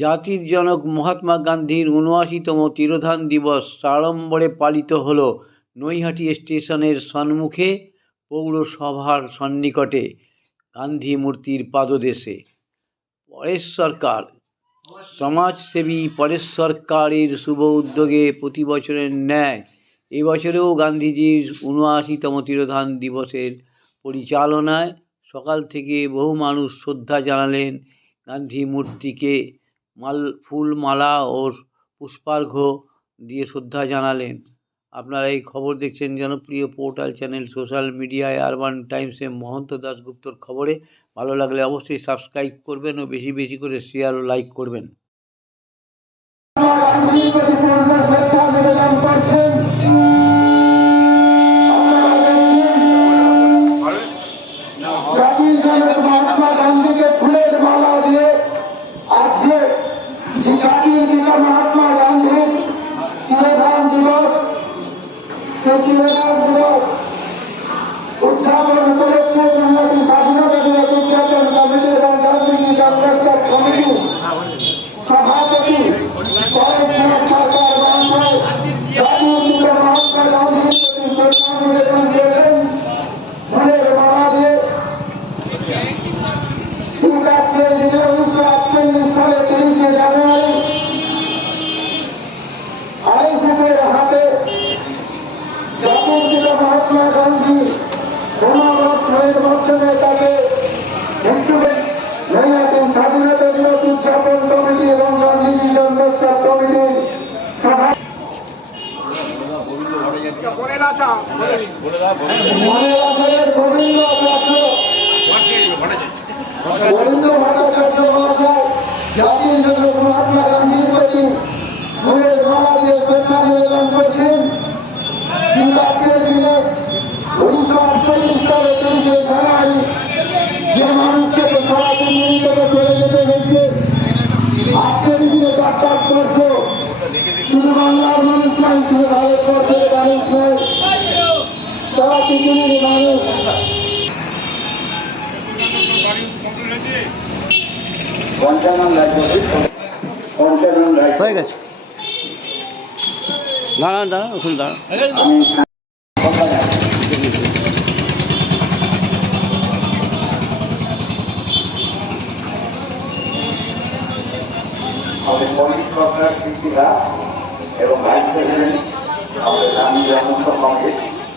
জাতির জনক মহাত্মা গান্ধীর ৭৯তম তিরোধান দিবস সাড়ম্বরে পালিত হল নৈহাটি স্টেশনের সম্মুখে পৌরসভার সন্নিকটে গান্ধী মূর্তির পাদদেশে। পরেশ সরকার, সমাজসেবী পরেশ সরকারের শুভ উদ্যোগে প্রতি বছরের ন্যায় এবছরেও গান্ধীজির ৭৯তম তিরোধান দিবসের পরিচালনায় সকাল থেকে বহু মানুষ শ্রদ্ধা জানালেন গান্ধী মূর্তিকে, ফুলমালা ও পুষ্পার্ঘ্য দিয়ে শ্রদ্ধা জানালেন। আপনারা এই খবর দেখছেন জনপ্রিয় পোর্টাল চ্যানেল সোশ্যাল মিডিয়ায় আরবান টাইমসে মহন্ত দাশগুপ্তর খবরে। ভালো লাগলে অবশ্যই সাবস্ক্রাইব করবেন ও বেশি বেশি করে শেয়ার ও লাইক করবেন। মহাত্মা গান্ধীকে ফুলের মালা দিয়ে আজকে জাতির পিতা মহাত্মা গান্ধীর তিরোধান দিবস উদযাপন উপলক্ষে নৈহাটি স্বাধীনতা দিবস উদযাপন কমিটি এবং গান্ধীজি সংরক্ষক কমিটি সভাপতি পরেশ সরকার মহাশয় জাতির পিতা মহাত্মা গান্ধীর প্রতি শ্রদ্ধা নিবেদন করলেন ফুলের মালা দিয়ে। 1948 সালে 23শে জানুয়ারি আইএসএফের হাতে জাতির পিতা মহাত্মা গান্ধী 15 বছরের মধ্যে তাকে নৈহাটি স্বাধীনতা দিবস উদযাপন কমিটি এবং গান্ধীজি জন্মোৎসব কমিটির সভা গোবিন্দ ভট্টাচার্য মহাশয় জাতির জনক মহাত্মা গান্ধীর প্রতি ফুলের মালা দিয়ে শ্রদ্ধা নিবেদন করছেন। আজকের দিনে 1948 সালে 23শে জানুয়ারি যে মানুষকে সরাসরি মিলিত চলে যেতে হয়েছে, আজকের দিনে তাৎপর্য শুধু বাংলার মানুষ নয়, শুধু ভারতবর্ষের মানুষ নয়, তারা পৃথিবীর মানুষ। হয়ে গেছে, দাঁড়ান দাঁড়ান ওখানে দাঁড়ান। আমাদের পরেশ সরকার শিক্ষিকা এবং ভাইস প্রেসিডেন্ট আমাদের গান্ধী জন্মোৎসব কমিটি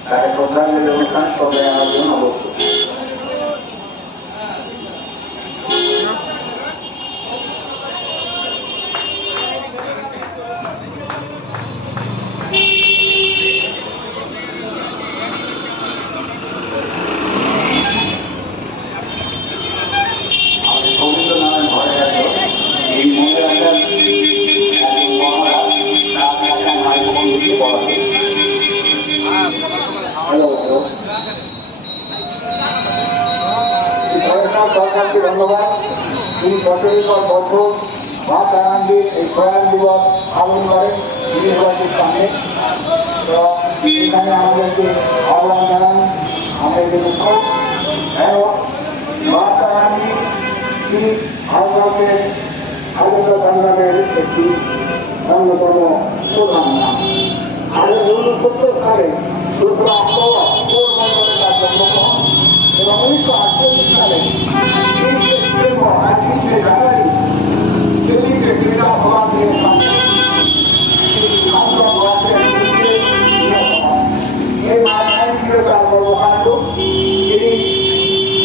তাকে শ্রদ্ধাঞ্জলি অনুষ্ঠান শ্রদ্ধা জানার জন্য অবশ্যই। ধন্যবাদ। তিনি বছরের পর বছর মহাত্মা গান্ধীর এই প্রয়াণ দিবস পালন করেন ইউনিভার্সিটির সামনে। তো এখানে আমাদেরকে আহ্বান জানান, আমরা এখানে মহাত্মা গান্ধী তিনি ভারতবর্ষের স্বাধীনতা সংগ্রামের একটি অন্যতম প্রধান নাম। 1970 সালে 2 অক্টোবর পোরবন্দরে তার জন্মগ্রহণ এবং 1948 সালে 3 সেপ্টেম্বর আর 3 জানুয়ারি দিল্লিতে ক্রীড়া ভবন থেকে এই মাথায় ছিল তার কর্মকাণ্ড। তিনি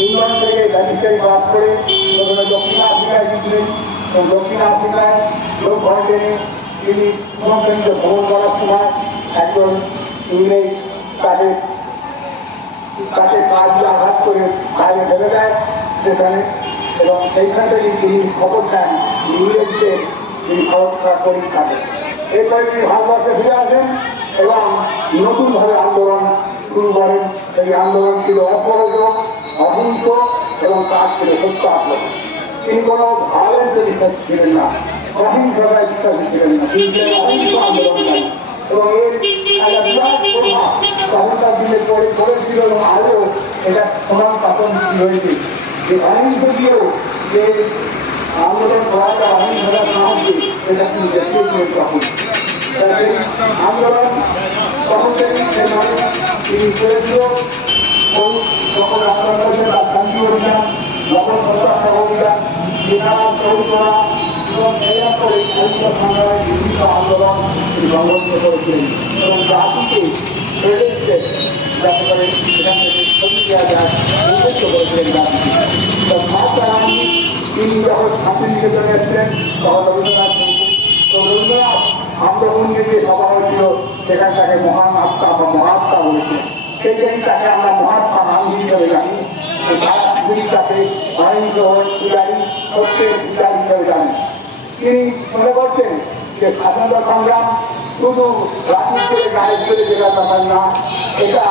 ইংল্যান্ড থেকে ব্যারিস্টারি পাস করে প্রথমে দক্ষিণ আফ্রিকায় গিয়েছিলেন এবং দক্ষিণ আফ্রিকায় লোক ঘটে তিনি প্রথমশ্রেণীতে ভ্রমণ করার সময় একজন ইংরেজ তাকে কাজ আঘাত করে বাইরে ফেলে দেয় সেখানে, এবং সেইখান থেকে তিনি খবর দেন ইংরেজদের তিনি খবর করি থাকেন। এরপরে তিনি ভারতবর্ষে ফিরে আসেন এবং নতুনভাবে আন্দোলন শুরু করেন। এই আন্দোলন ছিল অপরাধ, অহিংস এবং তার ছিল সত্য আন্দোলন। তিনি কোনো ভায়োলেন্সের বিশ্বাস ছিলেন না, অহিংসতায় বিশ্বাসী ছিলেন না, তিনি ছিলেন অহিংস আন্দোলনকারী। এবং এর একটা বিরাট প্রভাব তখনকার দিনে পড়েছিল এবং আজও এটা সমান শাসন হয়েছে যে অহিংস দিয়েও যে আন্দোলন করাটা অহিংসতা না সেটা তিনি দেখিয়েছিলেন তখন। তাই আন্দোলন তখন থেকে সেভাবে তিনি করেছিল। যখন আন্দোলন করেছেন তার শান্তি অভিযান, যখন প্রত্যাখ্যা অভিযান, বিধান চৌধরা এবং এরা করে সাহিত্য সংগ্রামে বিভিন্ন আন্দোলন তিনি সংগঠিত করেছিলেন এবং জাতিকে প্রেরণে যাতে করে এখান থেকে ছবি দেওয়া যায় উদ্দেশ্য করেছিলেন জাতিকে। তো মহাত্মা গান্ধী তিনি যখন শান্তিনিকেতনে এসেছিলেন তখন রবীন্দ্রনাথ তো রবীন্দ্রনাথ আন্দোলনকে যে সভা হয়েছিল সেখানে তাকে মহান আত্মা বা মহাত্মা বলেছিলেন। সেই জন্য তাকে আমরা মহাত্মা গান্ধী হিসেবে জানি, তাকে অহিংস পূজারী সত্যের বিচার হিসেবে জানি। তিনি মনে করতেন যে স্বাধীনতা সংগ্রাম শুধু রাজনীতি করে গায়ে চলে যাওয়ার ব্যাপার না, এটা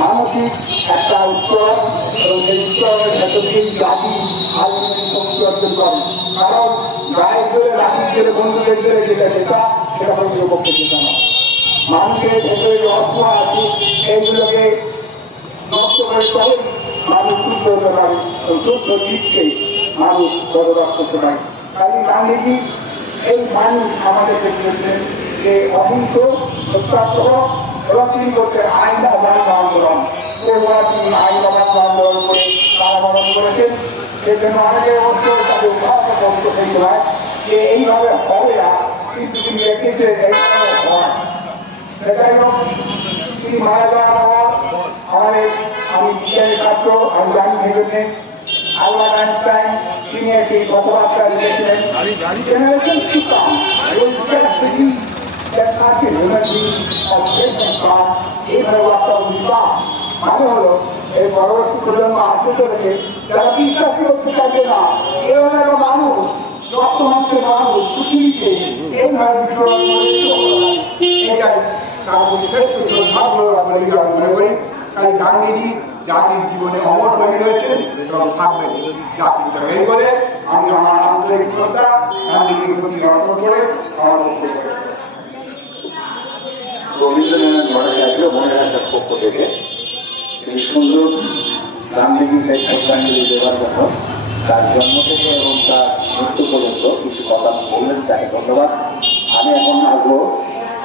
মানসিক একটা উত্তরণ এবং সেই উত্তরণের ভেতর দিয়েই জাতি আলটিমেটলি শক্তি অর্জন করে। কারণ গায়ে চলে রাজনীতি করে বন্ধুদের চলে যেটা সেটা বন্ধুর পক্ষে যেতে না। মানুষের ভেতরে যে অর্থ আছে এইগুলোকে নষ্ট করে চলে মানুষ সুস্থ হতে পারে, সুস্থ দিককে মানুষ বদলাপ করতে পারে। তাই গান্ধীজি এই মানুষ আমাদের দেখেছেন যে অহিংস সত্যাগ্রহ এবং তিনি করতেন আইন অমান্য আন্দোলন। তিনি আইন অমান্য আন্দোলন করে কারাবরণ করেছেন। সেজন্য অনেকের অর্থ তাকে উদাহরণ করতে চাইতে হয় যে এইভাবে হবে না, কিন্তু তিনি দেখেছেন এইভাবে হয়। সেটাই হোক, তিনি মারা যাওয়ার পর আমাদের আমি বিজ্ঞানের ছাত্র, আমি জানি ভেবেছেন আলবার্ট আইনস্টাইন তিনি একটি কথাবার্তা লিখেছিলেন, generation to come will just believe that nothing human being of faith and God এইভাবে বার্তা বিশ্বাস মানে হলো এই পরবর্তী প্রজন্ম আসতে চলেছে যারা বিশ্বাসী করতে চাইবে না এ অনেক মানুষ রক্তমাংসের মানুষ পৃথিবীতে এইভাবে বিতরণ করে এটাই তার প্রতি শ্রেষ্ঠ শ্রদ্ধা বলে আমরা এই মনে করি। তাই গান্ধীজি জাতির জীবনে অমর হয়ে রয়েছেন এবং থাকবেন জাতির জন্য। এই বলে আমি আমার আন্তরিক শ্রদ্ধা গান্ধীজির প্রতি অর্পণ করে আমার বক্তব্য রবীন্দ্রনাথ ভট্টাচার্য মনে রাখার পক্ষ থেকে এই সুন্দর গান্ধীজিকে শ্রদ্ধাঞ্জলি দেওয়ার জন্য তার জন্ম থেকে এবং তার মৃত্যু পর্যন্ত কিছু কথা বললেন, তাকে ধন্যবাদ। আমি এখন আসবো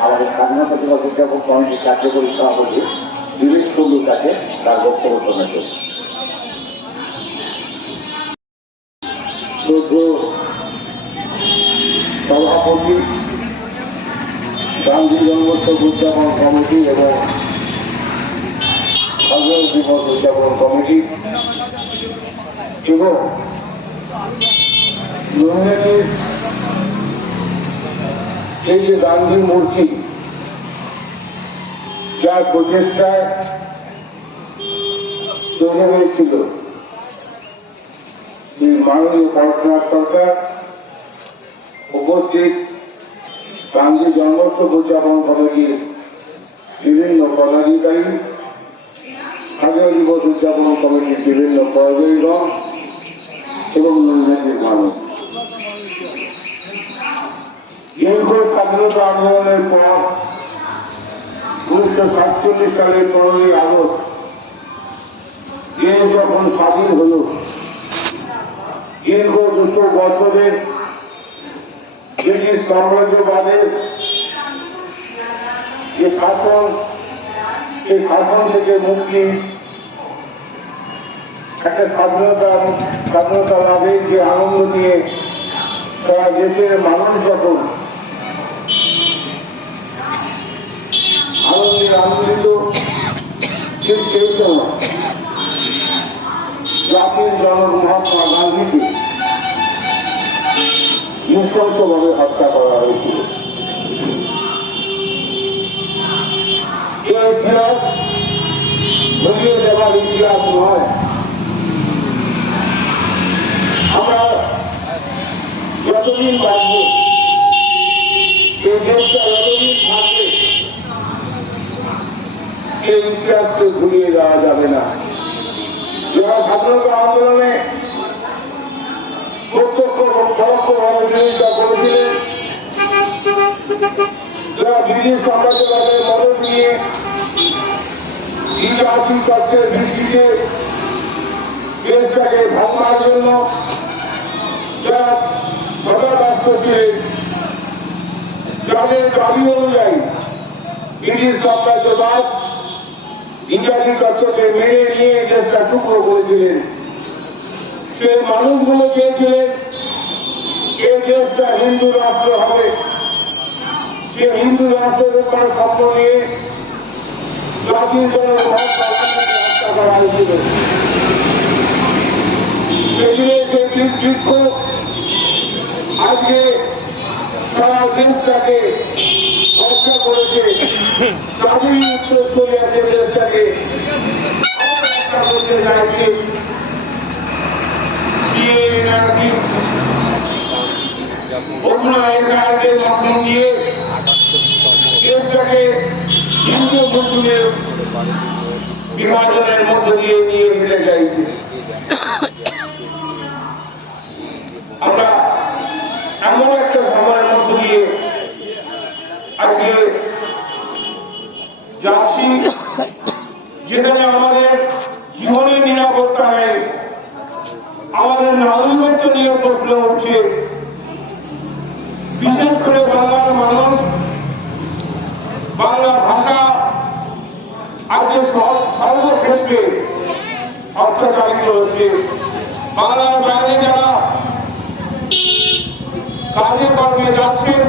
আমাদের স্বাধীনতা দিবস উদযাপন কমিটির কার্যকরী সভাপতি দিলীপ কুণ্ডুর কাছে তার বক্তব্য শোনার জন্য। সভাপতি গান্ধী জন্মোৎসব উদযাপন কমিটি এবং স্বাধীনতা দিবস উদযাপন কমিটি এবং নৈহাটির এই যে গান্ধী মূর্তি যার প্রচেষ্টায় তৈরি হয়েছিল, মাননীয় পরশুনাথ সরকার উপস্থিত গান্ধী জন্মোৎসব উদযাপন কমিটির বিভিন্ন পদাধিকারী, স্বাধীনতা দিবস উদযাপন কমিটির বিভিন্ন কর্মীগণ এবং নৈহাটির মানুষ। দীর্ঘ স্বাধীনতা আন্দোলনের পর 1947 সালের 15ই আগস্ট দেশ যখন স্বাধীন হল, দীর্ঘ 200 বছরের ব্রিটিশ সাম্রাজ্যবাদের যে শাসন, এই শাসন থেকে মুক্তি, একটা স্বাধীনতা লাভের যে আনন্দ নিয়ে সারা দেশের মানুষ যখন আনন্দিত, ঠিক সেই সময় জাতির জনক মহাত্মা গান্ধীকে নৃশংসভাবে হত্যা করা হয়েছিল। এই ইতিহাস ভুলিয়ে দেওয়ার ইতিহাস নয়। আমরা যতদিন বাঁচব, এই দেশটা যতদিন থাকবে, এই ইতিহাসকে ভুলিয়ে দেওয়া যাবে না। যারা স্বাধীনতা আন্দোলনে প্রত্যক্ষ এবং পরোক্ষভাবে বিরোধিতা করেছিলেন, যারা ব্রিটিশ সাম্রাজ্যবাদের মদত নিয়ে দ্বিজাতি তত্ত্বের ভিত্তিতে দেশটাকে ভাবনার জন্য যারা সদা ব্যস্ত ছিলেন, তাদের দাবি অনুযায়ী ব্রিটিশ সাম্রাজ্যবাদ ইংরাজি তত্ত্বকে মেনে নিয়ে দেশটা টুকরো করেছিলেন। সেই মানুষগুলো চেয়েছিলেন এই দেশটা হিন্দু রাষ্ট্র হবে। সে হিন্দু রাষ্ট্রের ব্যাপারে স্বপ্ন নিয়ে জাতির জন্য হত্যা করা হয়েছিল। সেদিনে সেই বৃক্ষ আজকে সারা দেশটাকে হত্যা করেছে। তাদেরই উত্তরসূরি আছে দেশটাকে হত্যা করতে চাইছে। দেশটাকে হিন্দু মুসলিমের বিভাজনের মধ্য দিয়ে নিয়ে যেতে চাইছে। আমরা এমন একটা সময়ের মধ্য দিয়ে আজকে যাচ্ছি যেখানে আমাদের জীবনের নিরাপত্তা নেই, আমাদের নাগরিকত্ব নিয়ে প্রশ্ন উঠছে। বিশেষ করে বাংলার মানুষ, বাংলা ভাষা আজকে সর্বক্ষেত্রে অত্যাচারিত হচ্ছে। বাংলার বাইরে যারা কাজে কর্মে যাচ্ছেন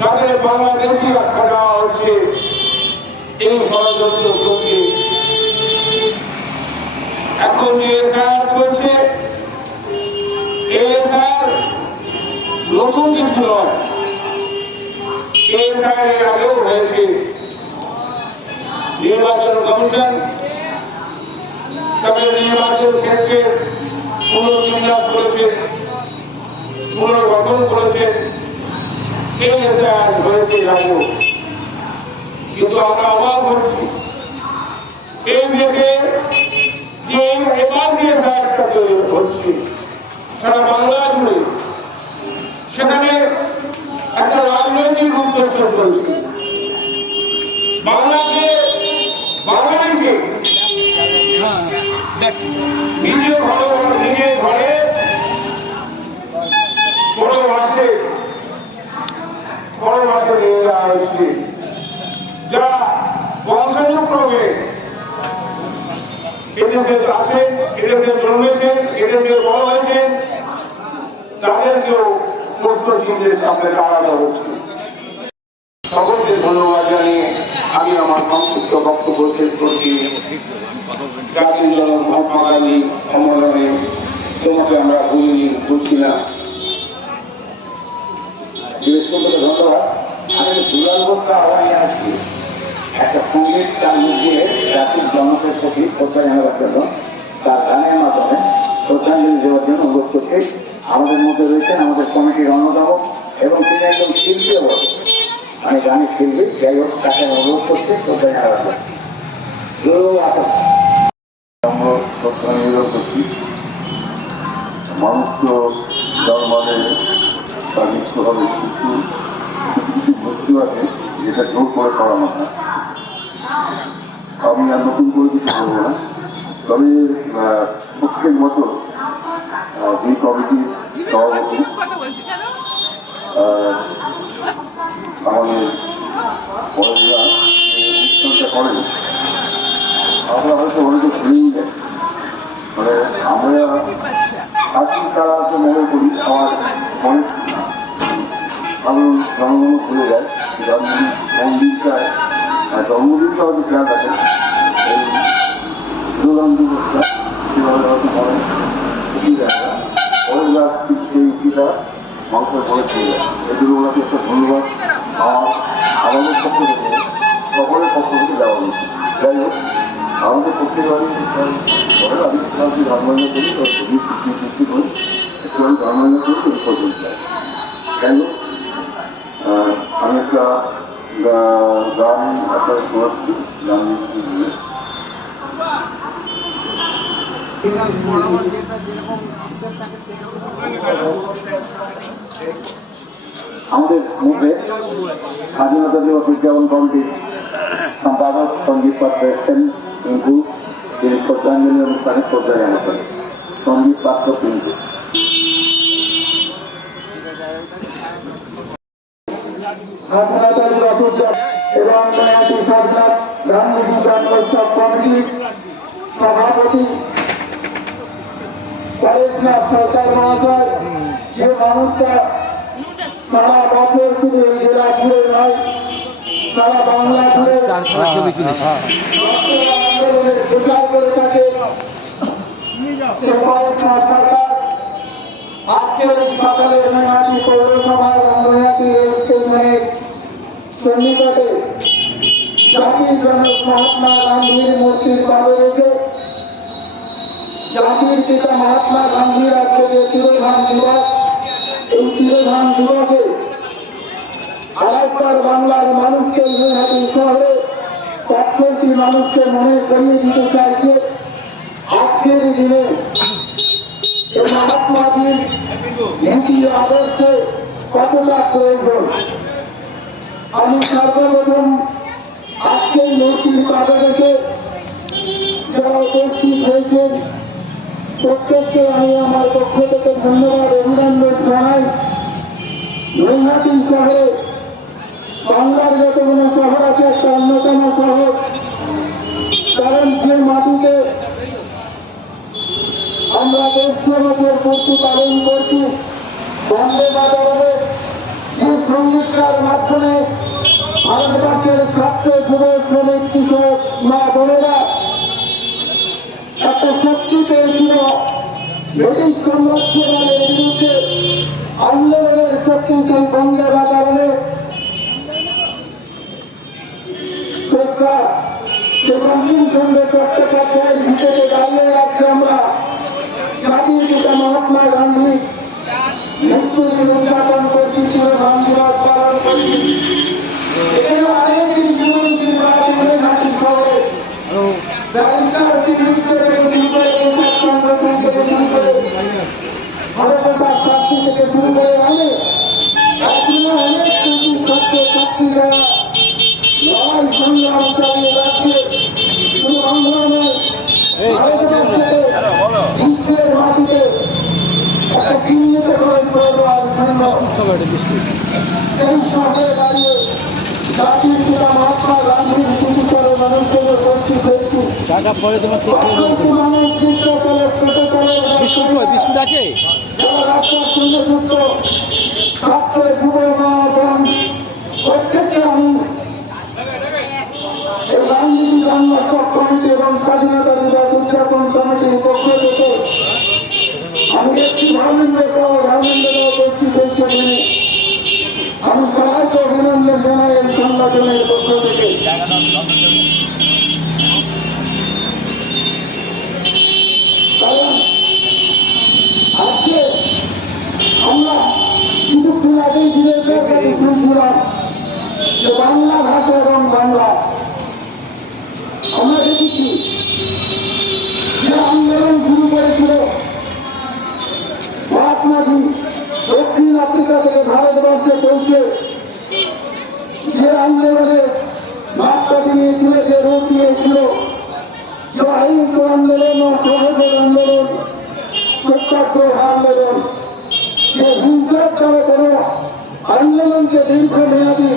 তাদের বাংলাদেশি আখ্যা দেওয়া হচ্ছে। এই ষড়যন্ত্র চলছে। এখন যে এসআইআর চলছে, এসআইআর নতুন কিছু নয়। এসআইআর এর আগেও হয়েছে। নির্বাচন কমিশন তাদের নির্বাচন ক্ষেত্রে পুনর্বিন্যাস করেছে, পুনর্গঠন করেছে। এসআইআর হয়েছে আগেও, কিন্তু আমরা অবাক হচ্ছি এই দেখে যে এবার যে এসআইআরটা তৈরি হচ্ছে সারা বাংলা জুড়ে, সেখানে একটা রাজনৈতিক উদ্দেশ্য চলছে। বাংলাকে বাঙালিকে নিজের ঘরে বড় মাসে নিয়ে যাওয়া হয়েছে। যারা বংশানুক্রমে এদেশে আসেন, এদেশে জন্মেছেন, এদেশে বড় হয়েছেন, তাদেরকেও প্রশ্ন চিহ্নের সামনে দাঁড়ানো হচ্ছে। সকলকে ধন্যবাদ জানিয়ে আমি আমার সংক্ষিপ্ত বক্তব্য শেষ করছি। জাতির জনক মহাত্মা গান্ধী সম্মেলনে তোমাকে আমরা বুঝছি না। ধন্যবাদ। আমি দুলালবন্ধা আহ্বানে আসছি একটা সঙ্গীত তার মধ্যে জাতির জনকের প্রতি শ্রদ্ধা জানাবার জন্য, তার গানের মাধ্যমে শ্রদ্ধাঞ্জলি দেওয়ার জন্য অনুরোধ করছি। আমাদের মধ্যে রয়েছেন আমাদের কমিটির অন্যতম এবং তিনি একজন শিল্পীও মানে গানের শিল্পী। যাই হোক, তাকে অনুরোধ করছি শ্রদ্ধা জানাবার জন্য। আমরা শ্রদ্ধা নিবেদন করছি। মানুষ তো জন্মালে তার মৃত্যু হবে, কিন্তু কিছু মৃত্যু আছে যেটা জোর করে করানো হয়। আমি আর নতুন করে কিছু বলবো না, তবে প্রত্যেক বছর এই কমিটির সভাপতি আমাদের বড়রা অনুষ্ঠানটা করেন, আমরা হয়তো অনেকে ভুলেই যাই। মানে আমরা আজকে তারা হয়তো মনে করি আমার অনেক আমি জন্মদিন ভুলে যায়। জন্মদিনটায় জন্মদিনটা হয়তো খেয়াল রাখে, এই স্লোগান দিবসটা সেভাবে হয়তো মনে উঠি যায় না। পরের রাত সেই উঠিটা মানুষের পরে চলে যায়। এগুলো ওনাকে একটা ধন্যবাদ আমাদের পক্ষ থেকে, সকলের পক্ষ থেকে দেওয়া উচিত। যাই হোক, আমাদের প্রত্যেক বাড়ি আমি ধর্মায়ণ করি, সৃষ্টি করি, একটু আমি ধর্মায়ণ করি, এই পর্যন্ত যাই। যাই হোক, আমি একটা গান একটা শোনাচ্ছি, গান আমাদের মধ্যে স্বাধীনতা দিবস উদযাপন কমিটির সম্পাদক সঞ্জীব পাত্র এসছেন, কিন্তু তিনি শ্রদ্ধাঞ্জলি অনুষ্ঠানে শ্রদ্ধা জানাচ্ছেন। সঞ্জীব পাত্র কিন্তু স্বাধীনতা দিবস উদযাপন এবং নয়াটি স্বাধীনতা গান্ধী জন্মোৎসব কমিটির সভাপতি পরেশনাথ সরকার মহাশয়, যে মানুষটা সারা বছর শুধু এই জেলা ঘুরে নয়, সারা বাংলা ঘুরে আন্দোলনের প্রচার করে থাকে, সে পরেশনাথ সরকার আজকের এই সকালে নয়াটি পৌরসভার নয়াটি রেল স্টেশনের সন্নিকটে জাতির জনক মহাত্মা গান্ধীর মূর্তির পাশে রেখে জাতির পিতা মহাত্মা গান্ধীর আজকে যে তিরোধান দিবস, এই তিরোধান দিবসে আরেকবার বাংলার মানুষকে নৈহাটি শহরে প্রত্যেকটি মানুষকে মনে করিয়ে দিতে চাইছে আজকের দিনে এই মহাত্মাজির নীতি আদর্শে কতটা প্রয়োজন। আমি সর্বপ্রথম আজকের মূর্তির পাশে রেখে যারা উপস্থিত হয়েছেন প্রত্যেককে আমি আমার পক্ষ থেকে ধন্যবাদ অভিনন্দন জানাই। নৈহাটি শহরে বাংলার যতগুলো শহর আছে একটা অন্যতম শহর, কারণ যে মাটিতে আমরা 150 বছর পূর্তি পালন করছি, বন্দে মাতরমের যে সঙ্গীতটার মাধ্যমে ভারতবর্ষের ছাত্র যুব শ্রমিক কৃষক মা বোনেরা একটা শক্তি পেয়েছিল ব্রিটিশ সাম্রাজ্যবাদের বিরুদ্ধে আন্দোলনের শক্তি। সেই বন্দে মাতরমে বঙ্কিমচন্দ্র চট্টোপাধ্যায়ের ভিতরে দাঁড়িয়ে রাখছি আমরা জাতির পিতা মহাত্মা গান্ধী মৃত্যুদিন উদযাপন করছি, তিরোধান দিবস পালন করছি। এখানে অনেকদিন যুবলীগের নৈহাটি শহরে ব্যারিস্টার অতিরিক্ত থেকে শুরু করে প্রসাদ চন্দ্র সেন থেকে শুরু করে হরপ্রসাদ শাস্ত্রী থেকে শুরু করে অনেক শক্তিরা লড়াই সংগ্রাম চালিয়ে যাচ্ছে। শুধু আন্দোলনে ভারতবর্ষকে বিশ্বের মাটিতে একটা চিহ্নিত করে দেওয়ার জন্য এই শহরে দাঁড়িয়ে জাতির পিতা মহাত্মা গান্ধীর কিছু করে মানুষদের উপস্থিত হয়েছি। মানুষ চিত্রকলে বিস্কুট আছে যারা রাস্তার সঙ্গে যুক্ত ছাত্র যুব মা বোন প্রত্যেককে আমি এই গান্ধী জন্মোৎসব কমিটি এবং স্বাধীনতা দিবস উদযাপন কমিটির পক্ষ থেকে আমি একটি ধর্মেন্দ্র উপস্থিত হয়েছে। আমি সবাইকে অভিনন্দন জানাই এই সংগঠনের পক্ষ থেকে। কারণ আজকে আমরা কিছুক্ষণ আগেই শুনছিলাম যে বাংলা ভাষা এবং বাংলা আমরা দেখেছি যে আন্দোলন শুরু করেছিল মহাত্মাজি দক্ষিণ আফ্রিকা থেকে ভারতবর্ষে পৌঁছে, যে আন্দোলনে মাপকাঠি নিয়েছিল, যে রূপ নিয়েছিল, যে অহিংস আন্দোলন ও সহযোগ আন্দোলন, সত্যাগ্রহ আন্দোলন, যে হিংসার দ্বারা কোনো আন্দোলনকে দীর্ঘমেয়াদী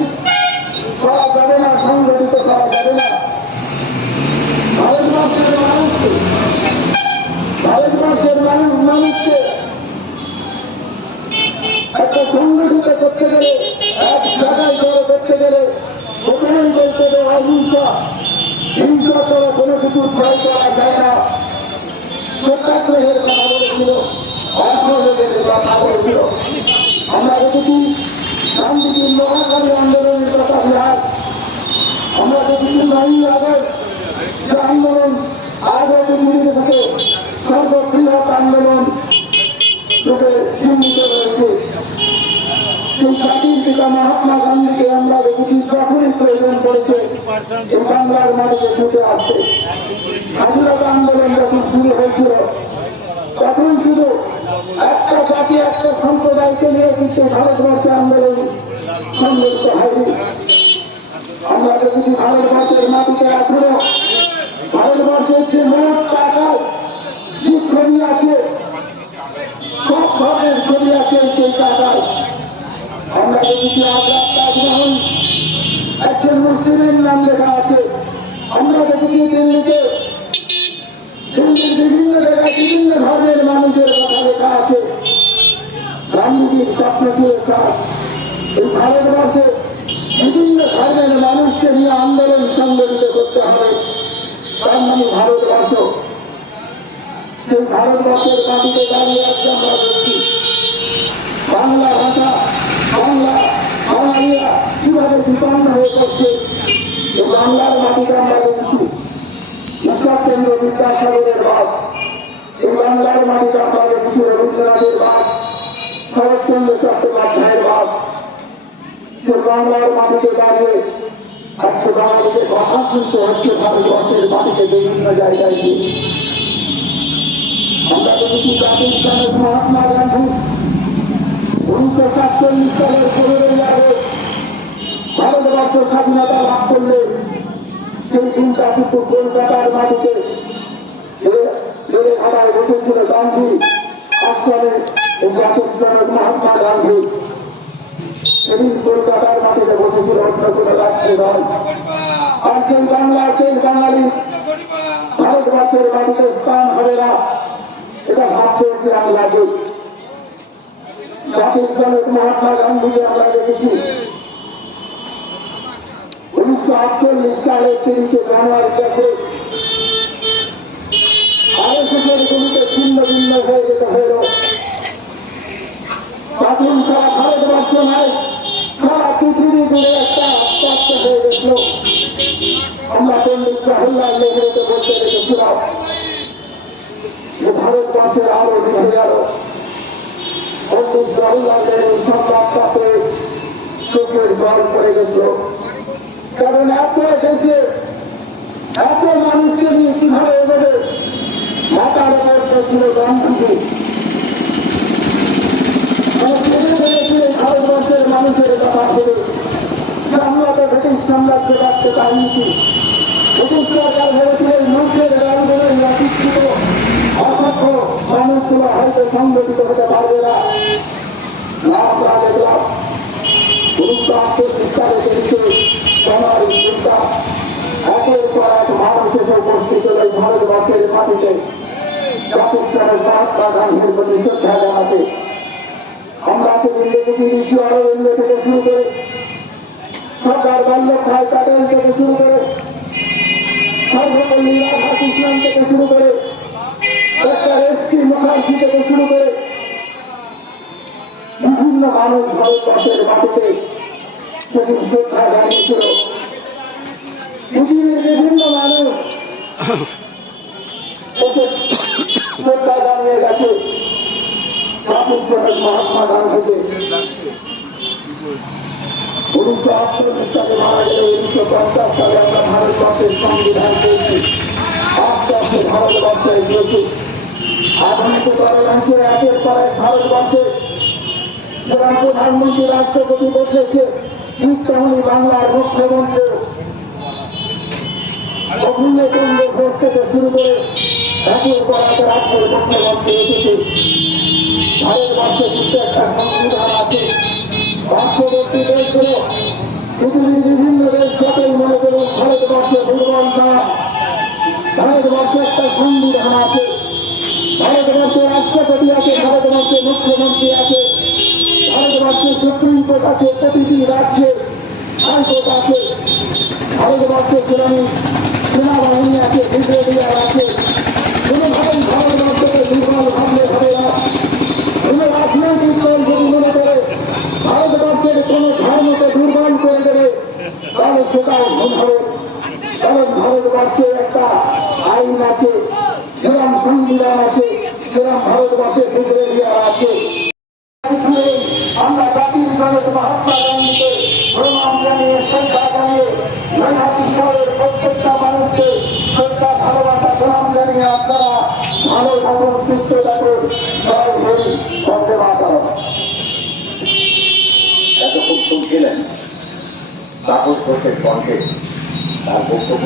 করা যাবে না, সংগঠিত করা যাবে না। ভারতবর্ষের মানুষকে একটা সংগঠিত করতে গেলে, এক জায়গায় জড়ো করতে গেলে প্রথমেই বলতে হবে অহিংসা। হিংসা দ্বারা কোনো কিছু জয় করা যায় না। সত্যাগ্রহের কথা বলেছিল, অসহযোগের কথা বলেছিল। আমরা দেখেছি গান্ধীজির মহাকালী আন্দোলনের কথা বিহার, আমরা দেখেছি 9ই আগস্ট যে আন্দোলন আজও পৃথিবীতে থেকে সর্ববৃহৎ আন্দোলন রূপে চিহ্নিত রয়েছে। সেই জাতির পিতা মহাত্মা গান্ধীকে আমরা দেখেছি যখনই প্রয়োজন পড়েছে এই বাংলার মাটিতে ছুটে আসছে। স্বাধীনতা আন্দোলন যখন শুরু হয়েছিল তখন শুধু একটা জাতি একটা সম্প্রদায়কে নিয়ে কিন্তু ভারতবর্ষে আন্দোলন সংগঠিত হয়নি। আমরা দেখেছি ভারতবর্ষের মাটিতে এখনো ভারতবর্ষের যে মোট টাকায় যে ছবি আছে, সব ধরনের ছবি আছে সেই টাকায়। আমরা দেখেছি আগ্রার তাজমহল একজন মুসলিমের নাম লেখা আছে। আমরা দেখেছি দিল্লির বিভিন্ন জায়গায় বিভিন্ন ধর্মের মানুষের কথা লেখা আছে। গান্ধীজির স্বপ্ন ছিল এই ভারতবর্ষে বিভিন্ন ধর্মের মানুষকে নিয়ে আন্দোলন সংগঠিত করতে হবে। তার মানে ভারতবর্ষ, সেই ভারতবর্ষের মাটিতে দাঁড়িয়ে আজকে আমরা বলছি বাংলা ভাষা, বাঙালিরা কিভাবে বিপন্ন হয়ে পড়ছে। এই বাংলার মাটিতে আমরা দেখছি ঈশ্বরচন্দ্র বিদ্যাসাগরের বাদ, এই বাংলার মাটিতে আমরা দেখছি রবীন্দ্রনাথের বাদ, শরৎচন্দ্র চট্টোপাধ্যায়ের বাদ। সে বাংলার মাটিতে দাঁড়িয়ে আজকে বাঙালিদের কথা শুনতে হচ্ছে ভারতবর্ষের মাটিতে বিভিন্ন জায়গায় গিয়ে। আমরা দেখেছি জাতির জনক মহাত্মা গান্ধী 1947 সালের 15ই আগস্ট ভারতবর্ষ স্বাধীনতা লাভ করলে সেই দিনটা কিন্তু কলকাতার মাটিতে ঘাটায় বসেছিল গান্ধী আশ্রমে। এই জাতির জনক মহাত্মা গান্ধী সেদিন কলকাতার মাটিতে বসেছিল, অন্য কোনো রাজ্যে নয়। আর সেই বাংলা, সেই বাঙালি ভারতবর্ষের মাটিতে স্থান হবে না, এটা ভাবতেও কিরম লাগে। জাতির জনক মহাত্মা গান্ধীকে আমরা দেখেছি 1948 সালে 30 জানুয়ারি থেকে RSS-এর গুলিতে ছিন্ন ভিন্ন হয়ে যেতে হল। তখন সারা ভারতবর্ষ নয়, সারা পৃথিবী জুড়ে একটা আস্তে হয়ে গেছিল। আমরা পণ্ডিত জওহরলাল নেহরুকে বলতে রেখেছিলাম যে ভারতবর্ষের আলো নিভে গেল। পণ্ডিত জওহরলাল নেহরু সংবাদপত্রে চোখের জল পড়ে গেছিল, কারণ এত দেশে এত মানুষকে নিয়ে কিভাবে এগোবে মাথার উপর ছিল গান্ধীজি। ভারতবর্ষের মানুষের কথা ভেবে যে আমরা তো ব্রিটিশ সাম্রাজ্য রাখতে পারিনি। ব্রিটিশ সরকার ভেবেছিলেন মন্ত্রের রাজগুলোর অশিক্ষিত অসভ্য মানুষগুলো হয়তো সংগঠিত হতে পারবে না। আমরা দেখলাম 1948 সালে জানুয়ারি চিন্তা একের পর এক মানুষ এসে উপস্থিত হল এই ভারতবর্ষের মাটিতে জাতির জনক মহাত্মা গান্ধীর প্রতি শ্রদ্ধা জানাতে। আমরা সেদিন দেখেছি ঋষি অরবিন্দ থেকে শুরু করে সরদার বল্লভভাই প্যাটেল থেকে শুরু করে সর্বপল্লী রাধাকৃষ্ণন থেকে শুরু করে ডক্টর এস.কে. মুখার্জি থেকে শুরু করে বিভিন্ন মানুষ ভারতবর্ষের মাটিতে সেদিন শ্রদ্ধা জানিয়েছিল। পৃথিবীর বিভিন্ন মানুষ শ্রদ্ধা জানিয়ে গেছে জাতির জনক মহাত্মা গান্ধীকে। 1948 সালে মারা গেলে 1950 সালে আমরা ভারতবর্ষের সংবিধান পেয়েছি। আস্তে আস্তে ভারতবর্ষে এগিয়েছি। আধুনিকীকরণ হচ্ছে একের পর এক ভারতবর্ষে যেমন প্রধানমন্ত্রী রাষ্ট্রপতি বসেছে, ঠিক তেমনি বাংলার মুখ্যমন্ত্রী অভিনেন্দ্র ঘোষ থেকে শুরু করে একের পর এক রাজ্যের মুখ্যমন্ত্রী এসেছে। ভারতবর্ষে কিন্তু একটা সংবিধান আছে। পার্শ্ববর্তী দেশগুলো পৃথিবীর বিভিন্ন দেশ যতই মনে করুন ভারতবর্ষে দুর্বল না, ভারতবর্ষে একটা সংবিধান আছে। ভারতবর্ষে রাষ্ট্রপতি আছে, ভারতবর্ষে মুখ্যমন্ত্রী আছে, ভারতবর্ষে সুপ্রিম কোর্ট আছে, প্রতিটি রাজ্যে হাইকোর্ট আছে, ভারতবর্ষে সেনাবাহিনী আছে, ব্রিগেডিয়ার আছে। কোনোভাবেই ভারতবর্ষকে দুর্বল ভাবলে হবে না। কোন রাজনৈতিক দল যদি মনে করে ভারতবর্ষের কোন ধর্মকে দুর্বল করে দেবে তাহলে সেটাও ভুল হবে। কারণ ভারতবর্ষে একটা আইন আছে, যেরকম সংবিধান আছে, যেরকম ভারতবর্ষে ব্রিগেডিয়ার আছে। আমরা জাতির জনক মহাত্মা গান্ধীকে প্রণাম জানিয়ে শ্রদ্ধা জানিয়ে নৈহাটি শহরের প্রত্যেকটা মানুষকে শ্রদ্ধা ভালোবাসা প্রণাম জানিয়ে আপনারা ভালো থাকুন, সুস্থ থাকুন। জয় হরি, বন্দে মাতরম। এতক্ষণ শুনছিলেন তাপস ঘোষের কণ্ঠে তার বক্তব্য।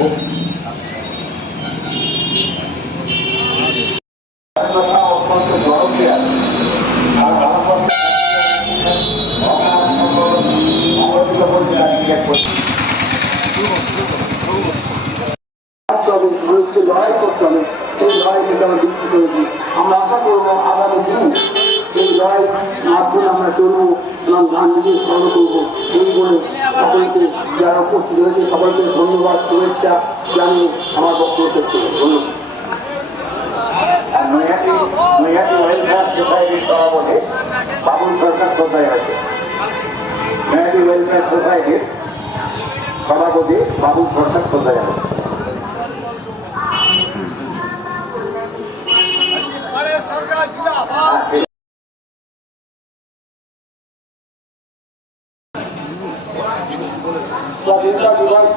অত্যন্ত জনপ্রিয় আর ভারতবর্ষের ব্যারিকেড করছে। মানুষকে লড়াই করতে হবে, সেই লড়াই থেকে আমরা বিক্রি করেছি। আমরা আশা করবো আগামী দিন এই লড়াই মাধ্যমে আমরা চলবো এবং গান্ধীকে স্মরণ করবো। এই বলে সকলকে যারা উপস্থিত হয়েছে সকলকে ধন্যবাদ, শুভেচ্ছা জানিয়ে আমার বক্তব্য শেষ করবো। ধন্যবাদ। আর নৈহাটি ওয়েলফেয়ার সোসাইটির সভাপতি বাবুল সরকার কোথায় আছে? নৈহাটি ওয়েলফেয়ার সোসাইটির সভাপতি বাবুল সরকার কোথায় আছে? স্বাধীনতা দিবস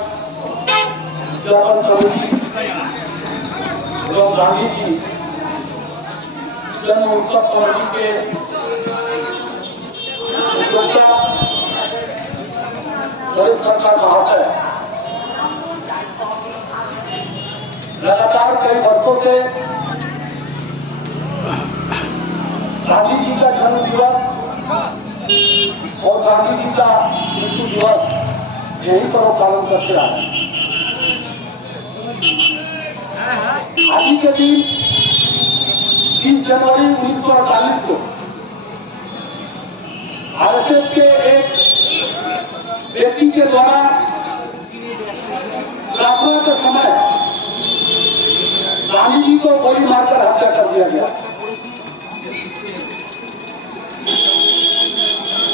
উদযাপন কমিটি এবং গান্ধীজি जन्म उत्सव कमेटी के उद्योक्ता नरेश सरकार महोदय लगातार कई वर्षों से गांधी जी का जन्म दिवस और गांधी जी का मृत्यु दिवस यही पर वो पालन करते रहे। आज ही के दिन 30 जनवरी 1948 को आरएसएस के एक व्यक्ति के द्वारा प्रार्थना के समय गांधी जी को गोली मारकर हत्या कर दिया गया।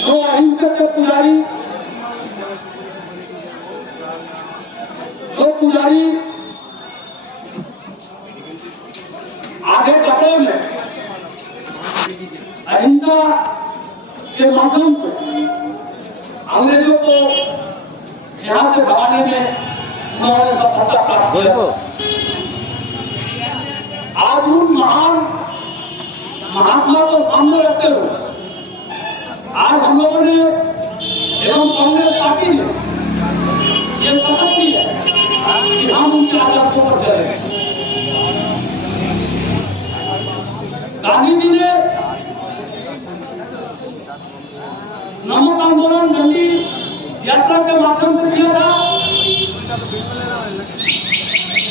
दो अहिंसक के पुजारी आगे कपड़े में अहिंसा के माध्यम से अंग्रेजों को यहाँ से भगाने में उन्होंने सफलता प्राप्त किया। आज उन महान महात्मा को सामने रखते हुए आज हम लोगों ने एवं कांग्रेस पार्टी ने ये शपथ की है कि हम उनके आदर्शों पर चलेंगे। गांधी जी ने नमक आंदोलन डंडी यात्रा के माध्यम से किया था।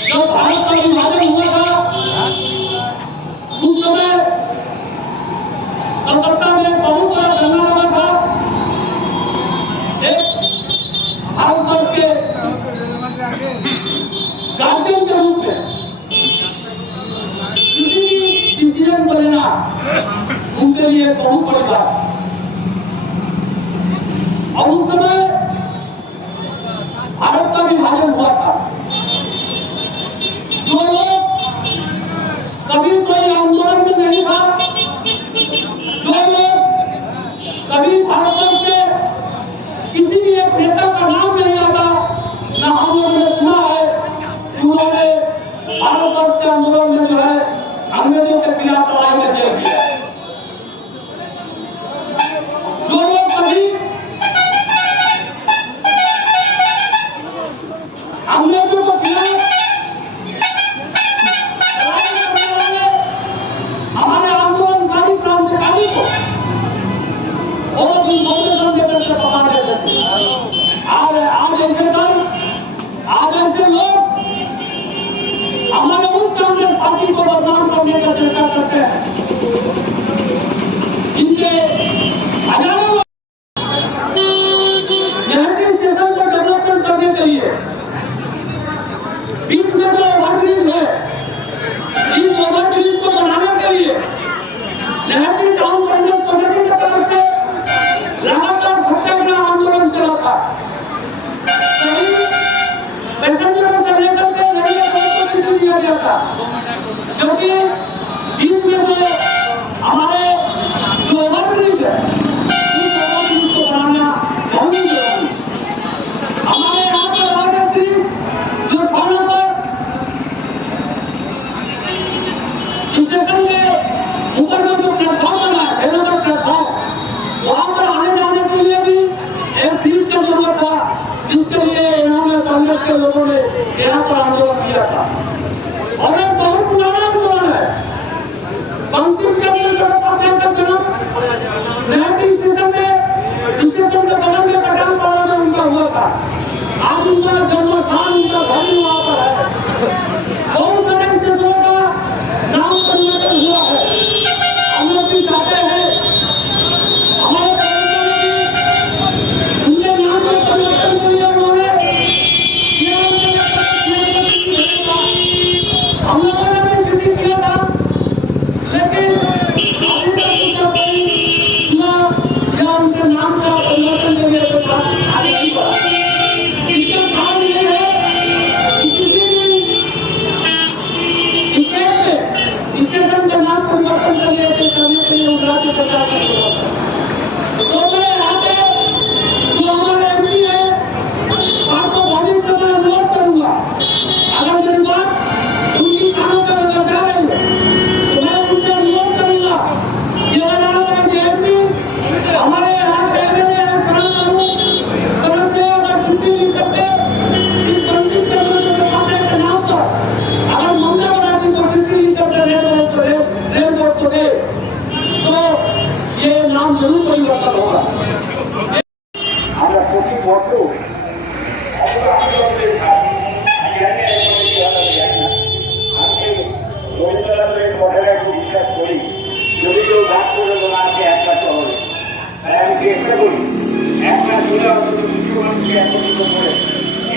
जब भारत का विभाजन हुआ था उस समय कलकत्ता में बहुत बड़ा धरना लगा था। एक भारतवर्ष के गार्जियन के रूप में किसी डिसीजन को लेना उनके लिए बहुत बड़ी बात। और उस समय भारत का विभाजन हुआ था। जो लोग कभी कोई आंदोलन में नहीं था, जो लोग कभी भारतवर्ष के किसी भी एक नेता का नाम नहीं आता, ना हम लोग ने सुना है कि उन्होंने भारतवर्ष के आंदोलन में जो है अंग्रेजों के खिलाफ लड़ाई में जेल किया। जो लोग कभी अंग्रेजों के खिलाफ लड़ाई करने वाले हमारे आंदोलनकारी क्रांतिकारी को और इंफॉर्मेशन देकर से पकड़ लेते थे। आज ऐसे दल, आज ऐसे लोग हमारे उस कांग्रेस पार्टी को बदनाम करने का चेष्टा करते हैं, जिनके हजारों लोग नेहरू स्टेशन को डेवलपमेंट करने के लिए बीच में जो ओवरब्रिज है, इस ओवरब्रिज को बनाने के लिए नेहरू टाउन कांग्रेस कमेटी की तरफ से लगातार सत्याग्रह आंदोलन चला था। पैसेंजरों से लेकर के रेलवे को दिया गया था, क्योंकि बीच में जो हमारे जो ओवरब्रिज है उस ओवरब्रिज को बनाना बहुत ही जरूरी। हमारे यहाँ पर राजस्थान जो स्थानों पर स्टेशन के ऊपर में जो प्लेटफॉर्म बना है, रेलवे प्लेटफॉर्म, वहाँ पर आने जाने के लिए भी एक ब्रिज की जरूरत था, जिसके लिए इन्होंने कांग्रेस के लोगों ने यहाँ पर आंदोलन किया था। और एक बहुत पुराना आंदोलन है। पंक्तिम चंद्र चट्टोपाध्याय का जन्म नेहरू स्टेशन के बगल में कटानपाड़ा में उनका हुआ था।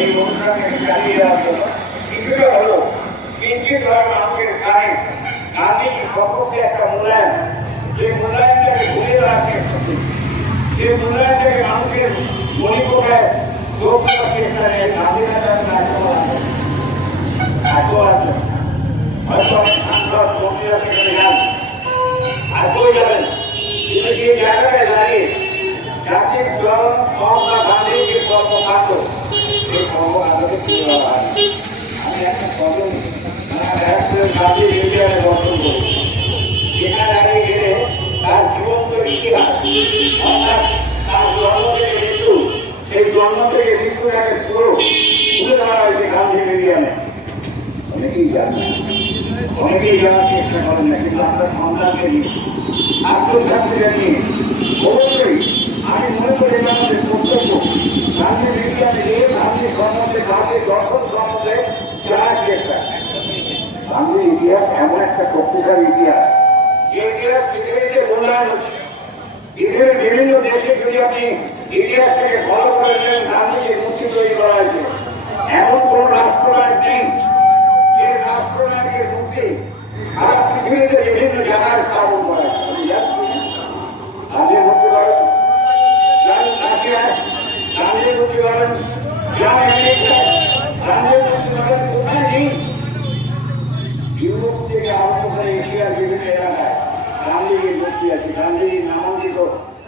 এই অনুষ্ঠানকে চালিয়ে দেওয়ার জন্য কিছুটা হলো কিঞ্চিত ভাবে মানুষের কানে গান্ধীজি সম্পর্কে একটা মূল্যায়ন, যে মূল্যায়নটাকে ঘুরে দেওয়ার চেষ্টা করি, যে মূল্যায়নটাকে মানুষের মণিপুরের যোগ করার চেষ্টা নেই। গান্ধীরা যাতে এত আছে হয়তো সাংসদ মন্ত্রীরা সেখানে যান আর কই যাবেন, কিন্তু যে জায়গায় দাঁড়িয়ে জাতির জন মহাত্মা গান্ধীর যে কর্মকাণ্ড, সেই কর্মকাণ্ডকে তুলে ধরা হয়। আমি একটা কদম গান্ধী মিডিয়ামে দর্শন করি, যেখানে আগে গেলে তার জীবন্ত ইতিহাস অর্থাৎ তার জন্ম থেকে মৃত্যু, সেই জন্ম থেকে মৃত্যুর আগে পুরো তুলে ধরা হয়েছে গান্ধী মিডিয়ামে। অনেকেই জানেন, অনেকেই জানার চেষ্টা করেন না, কিন্তু আমরা সন্তানকে নিয়ে ছাত্রছাত্রীদের নিয়ে অবশ্যই আমি মনে করি এটা আমাদের কর্তব্য গান্ধী বিজ্ঞানে গিয়ে গান্ধী সম্বন্ধে গান্ধীর দর্শন সম্বন্ধে জানার চেষ্টা। গান্ধীর ইতিহাস এমন একটা শক্তিশালী ইতিহাস, যে ইতিহাস পৃথিবীতে মূল্যায়ন হচ্ছে। পৃথিবীর বিভিন্ন দেশে যদি আপনি ইতিহাসটাকে ফলো করে নেন, গান্ধীজির মূর্তি তৈরি করা হয়েছে। এমন কোন রাষ্ট্রনায়ক নেই যে রাষ্ট্রনায়কের মূর্তি সারা পৃথিবীতে বিভিন্ন জায়গায় স্থাপন করা হয়। গান্ধীর মূর্তি করেন যান রাশিয়ায়, গান্ধীর মূর্তি করেন যান আমেরিকায়, গান্ধীর মূর্তি করেন কোথায় নেই। ইউরোপ থেকে আরম্ভ করে এশিয়ার বিভিন্ন এলাকায় গান্ধীজির মূর্তি আছে, গান্ধীজির নামাঙ্কিত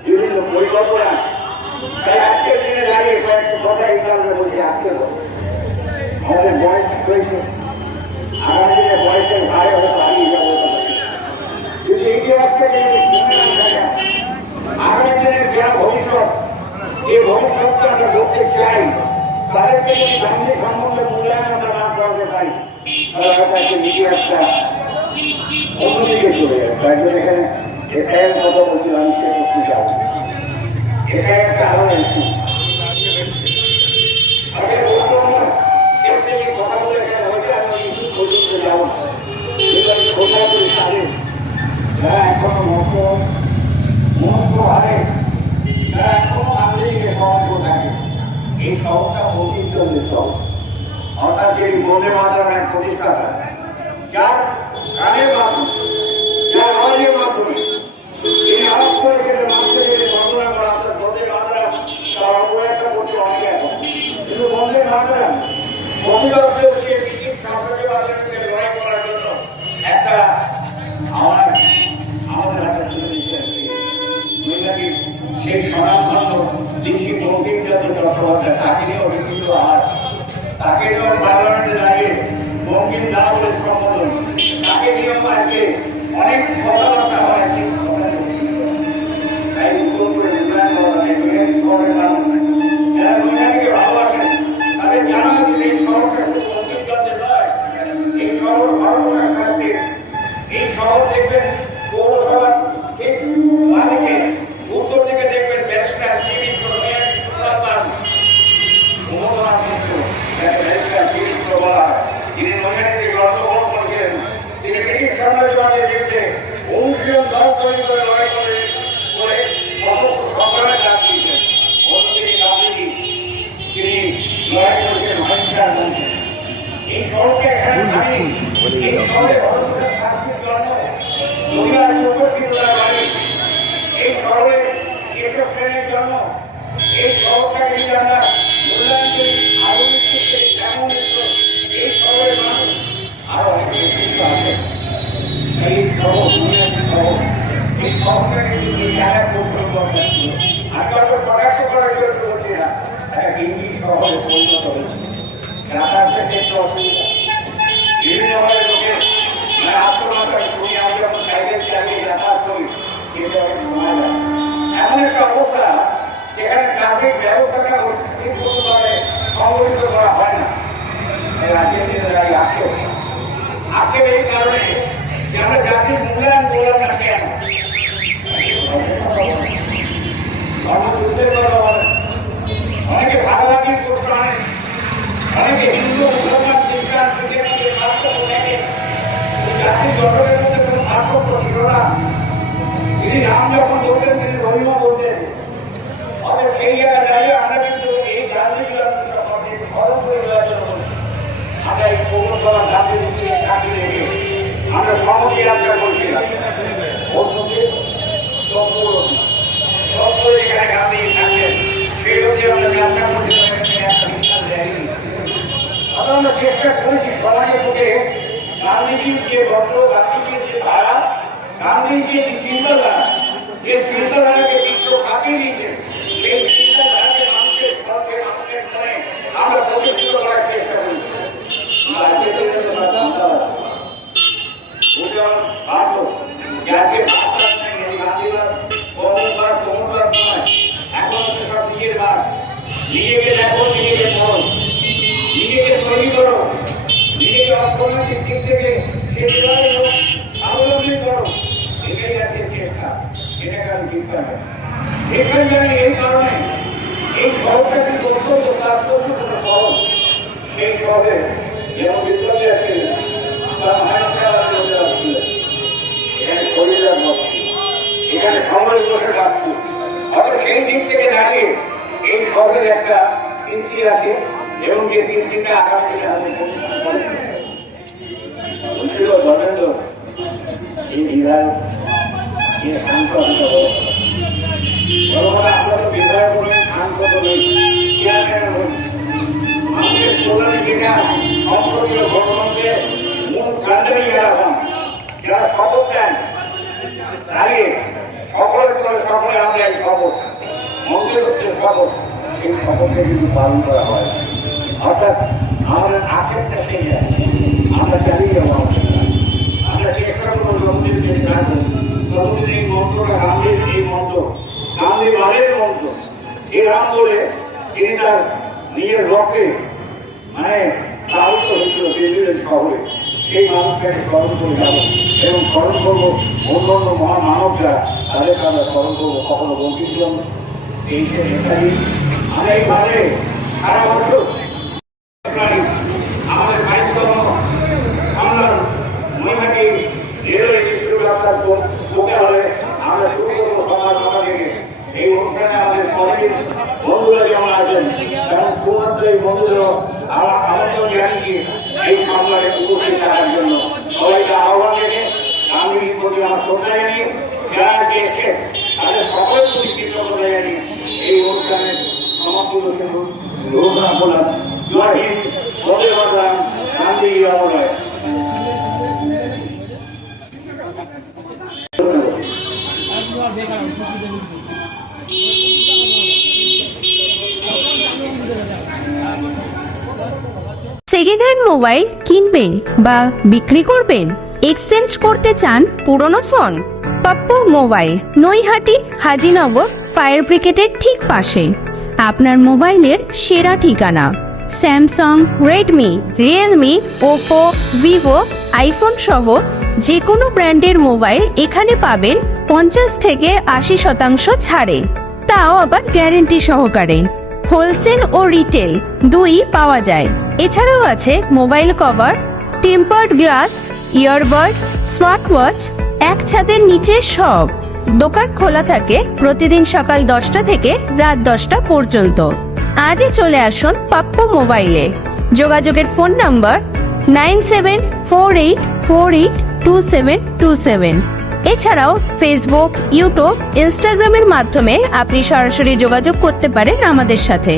বিভিন্ন পরিকল্পনা। তাই আজকের দিনে দাঁড়িয়ে কয়েকটি কথা এই কারণে বলছি, আজকে আমাদের বয়স হয়েছে, আগামী দিনে বয়সের ভারে হয়তো হারিয়ে যাবো, কিন্তু ইতিহাসটাকে যদি মনে না থাকা আগামী দিনের যা ভবিষ্যৎ, এই ভবিষ্যৎটা আমরা করতে চাই, তাদেরকে যদি গান্ধী সম্বন্ধে মূল্যায়ন আমরা না করতে পারি, তাহলে হয়তো একটা ইতিহাসটা অন্যদিকে চলে যাবে। তাই জন্য এখানে এসআইয়ের কথা বলছিলাম, আমি সে করতে চাই এখানে একটা আরো ইস্যু আগে বলতাম না, এর থেকে কথা বলে এখানে হয়েছে, আমি ইস্যু পর্যন্ত যাবো না, কিন্তু আমি খোঁজা করি তাদের যারা এখনো মহত্ব হারে, যারা এখনো গান্ধীকে স্মরণ করে থাকে। এই শহরটা ঐতিহ্যের শহর, অর্থাৎ সেই বন্দে মাতরমের প্রতিষ্ঠাতা, যার গানের মাধ্যমে, যার আওয়াজের মাধ্যমে এই আওয়াজ করে সেটা মানুষের বন্দনা করা, অর্থাৎ বন্দে মাতরম তার অপর একটা করছে অনেকে এখন, কিন্তু বন্দে মাতরম বন্দে সে ব্রিটিশ সাম্রাজ্যবাদীকে লড়াই করার জন্য একটা আমাদের হাতে তুলে দিচ্ছেন। সেই সনাতন লিখিত বঙ্কিমচন্দ্র চট্টোপাধ্যায়, তাকে নিয়ে অভিযুক্ত আর তাকে নিয়েও পার্লামেন্টে দাঁড়িয়ে বঙ্কিম না বলে সম্বোধন, তাকে নিয়েও আজকে অনেক কথাবার্তা হয়। তাই উত্তর করে মূল্যায়ন করা হয়, শহরের মানুষ যারা মহিলাকে ভালোবাসেন তাদের জানা উচিত এই শহরটা শুধু বঙ্কিমচন্দ্রের নয়, এই শহর ভারতের সাথে। এই শহর দেখবেন পৌরসভার ঠিক বাদিকে উত্তর দিকে দেখবেন ব্যারিস্টার যিনি নৈহাটিতে জন্মগ্রহণ করেছিলেন, তিনি ব্রিটিশ সাম্রাজ্যবাদের বিরুদ্ধে অনুশীলন দল তৈরি করে লড়াই করে সশস্ত্র সংগ্রামের ডাক দিয়েছেন। অন্যদিকে গান্ধীজি তিনি লড়াই করেছেন অহিংসার মধ্যে। এই শহরকে এখানে জানি, এই শহরে ভরতপুরের শাস্তির জন্ম, দুনিয়ার চৌকটির বাড়ি, এই শহরে এসব ট্রেনের জন্ম। এই শহরটাকে যদি আমরা মূল্যায়ন করি আধুনিক ক্ষেত্রে কেমন এই শহরের মানুষ আরো অনেক নেতৃত্ব আছে। এই শহর শহর এই শহরটাকে যদি জায়গা পর্যন্ত আমি অত কটাক্ষ করার জন্য বলছি না, একটা ইংলিশ শহরে পরিণত হয়েছে। যাতায়াতের ক্ষেত্রে অসুবিধা, বিভিন্নভাবে লোকের আত্মমাত্রা শুনি, আমি যখন সাইকেল চালিয়ে যাতায়াত করি কিন্তু অনেক সময় লাগে। এমন একটা অবস্থা যেখানে ট্রাফিক ব্যবস্থাটা ঠিক মতোভাবে সংগঠিত করা হয় না। রাজ্যের দিনে আজকের এই কারণে যে আমরা জাতির মূল্যায়ন করলাম না কেন, অনেকে ভাগাভাগির প্রশ্ন আনে, অনেকে হিন্দু মুসলমান খ্রিস্টান জাতির গঠনের মধ্যে কোনো পার্থক্য ছিল না। তিনি রাম যখন বলতেন তিনি রহিমা বলতেন। অতএব সেই জায়গায় দাঁড়িয়ে আমরা কিন্তু এই গান্ধী সম্পর্কে চেষ্টা করেছি সমাজের বুকে গান্ধীজির যে গল্প, গান্ধীজির যে ধারা, গান্ধীজির যে চিন্তাধারাকে বিশ্ব কাঁপিয়ে দিয়েছে, সেই চিন্তাধারাকে মানুষের ঘরকে মানুষের মনে আমরা প্রতিষ্ঠিত করার চেষ্টা করেছি। নিজেকে দেখো, নিজেকে পড়ো, নিজেকে তৈরি করো, নিজেকে অর্থনৈতিক দিক থেকে স্বাবলম্বী করো, এটাই আজকের চেষ্টা। এটাকে আমি ঠিকঠাক জানি। এই কারণে এই শহরটা কিন্তু অত্যন্ত তাৎপর্যপূর্ণ শহর। সেই শহরে যেমন বিদ্যালয় আছে, এখানে শরীরের বসছি, এখানে সময় বসে পাচ্ছি। হয়তো সেই দিক থেকে দাঁড়িয়ে এই শহরের একটা কীর্তি আছে, এবং যে কীর্তিটা আগামী বলছিল ধর্মেন্দ্র, এই বিধায়ক আমরা তো বিধায়ক বলে সাংসদ নেই, চেয়ারম্যান হই। মানুষের প্রধান যেটা সংসদীয় গণতন্ত্রে মূল কাণ্ডারি যারা হন, যারা শপথ দেন, দাঁড়িয়ে সকলে আমরা এই শপথ, মন্ত্রীর হচ্ছে শপথ, সেই শপথকে কিন্তু পালন করা হয়। অর্থাৎ আমাদের আখেরটা সেই যায়, আমরা চালিয়ে যাবো। আমরা চেষ্টা করবো যতদিন থাকবো ততদিন এই মন্ত্রটা, গান্ধীর এই মন্ত্র, গান্ধী রামের মন্ত্র, এই রাম বলে তিনি তার নিজের রকে তাহলে হয়েছিল দিল্লির শহরে, সেই মানুষকে স্মরণ করে যাবো এবং স্মরণ করবো অন্যান্য মহামানব যারা, তাদেরকে আমরা স্মরণ করবো। কখনো বঙ্কিমচন্দ্র, এই সে নেতাজি, আমরা এইভাবে সারা বছর আমাদের 22তম আমরা নৈহাটি রেলওয়ে বিশ্ববিদ্যালয় বুকে হলে আমরা শুরু করবো সমাজ থেকে। এই অনুষ্ঠানে আমাদের কমিটির বন্ধুরা যেমন আছেন, তেমন শুধুমাত্র এই বন্ধুদেরও আমরা আমন্ত্রণ জানিয়েছি এই সম্মেলনে উপস্থিত থাকার জন্য। সবাইকে আহ্বান রেখে গান্ধীজির প্রতি আমার শ্রদ্ধা জানিয়ে, যারা এসছে তাদের সকলের প্রতি কৃতজ্ঞতা জানিয়ে এই অনুষ্ঠানের সমাপ্তি ঘোষণা করলাম। জয় হিন্দ, বন্দে মাতরম, গান্ধীজি অমর। সেকেন্ড হ্যান্ড মোবাইল কিনবেন বা বিক্রি করবেন, এক্সচেঞ্জ করতে চান পুরনো phone? Pappu mobile, Naihati Hazinagar fire ব্রিগেডের ঠিক পাশে আপনার মোবাইলের সেরা ঠিকানা। Samsung, Redmi, Realme, Oppo, Vivo, iPhone সহ যে কোনো ব্র্যান্ডের মোবাইল এখানে পাবেন 50 থেকে 80% ছাড়ে, তাও আবার গ্যারেন্টি সহকারে। হোলসেল ও রিটেল দুই পাওয়া যায়। এছাড়াও আছে mobile cover, tempered glass, earbuds, smart watch, এক ছাদের নিচে সব। দোকান খোলা থাকে প্রতিদিন সকাল 10টা থেকে রাত 10টা পর্যন্ত। আজই চলে আসুন পাপ্পু মোবাইলে। যোগাযোগের ফোন নাম্বার 9748482727। এছাড়াও ফেসবুক, ইউটিউব, ইনস্টাগ্রামের মাধ্যমে আপনি সরাসরি যোগাযোগ করতে পারেন আমাদের সাথে।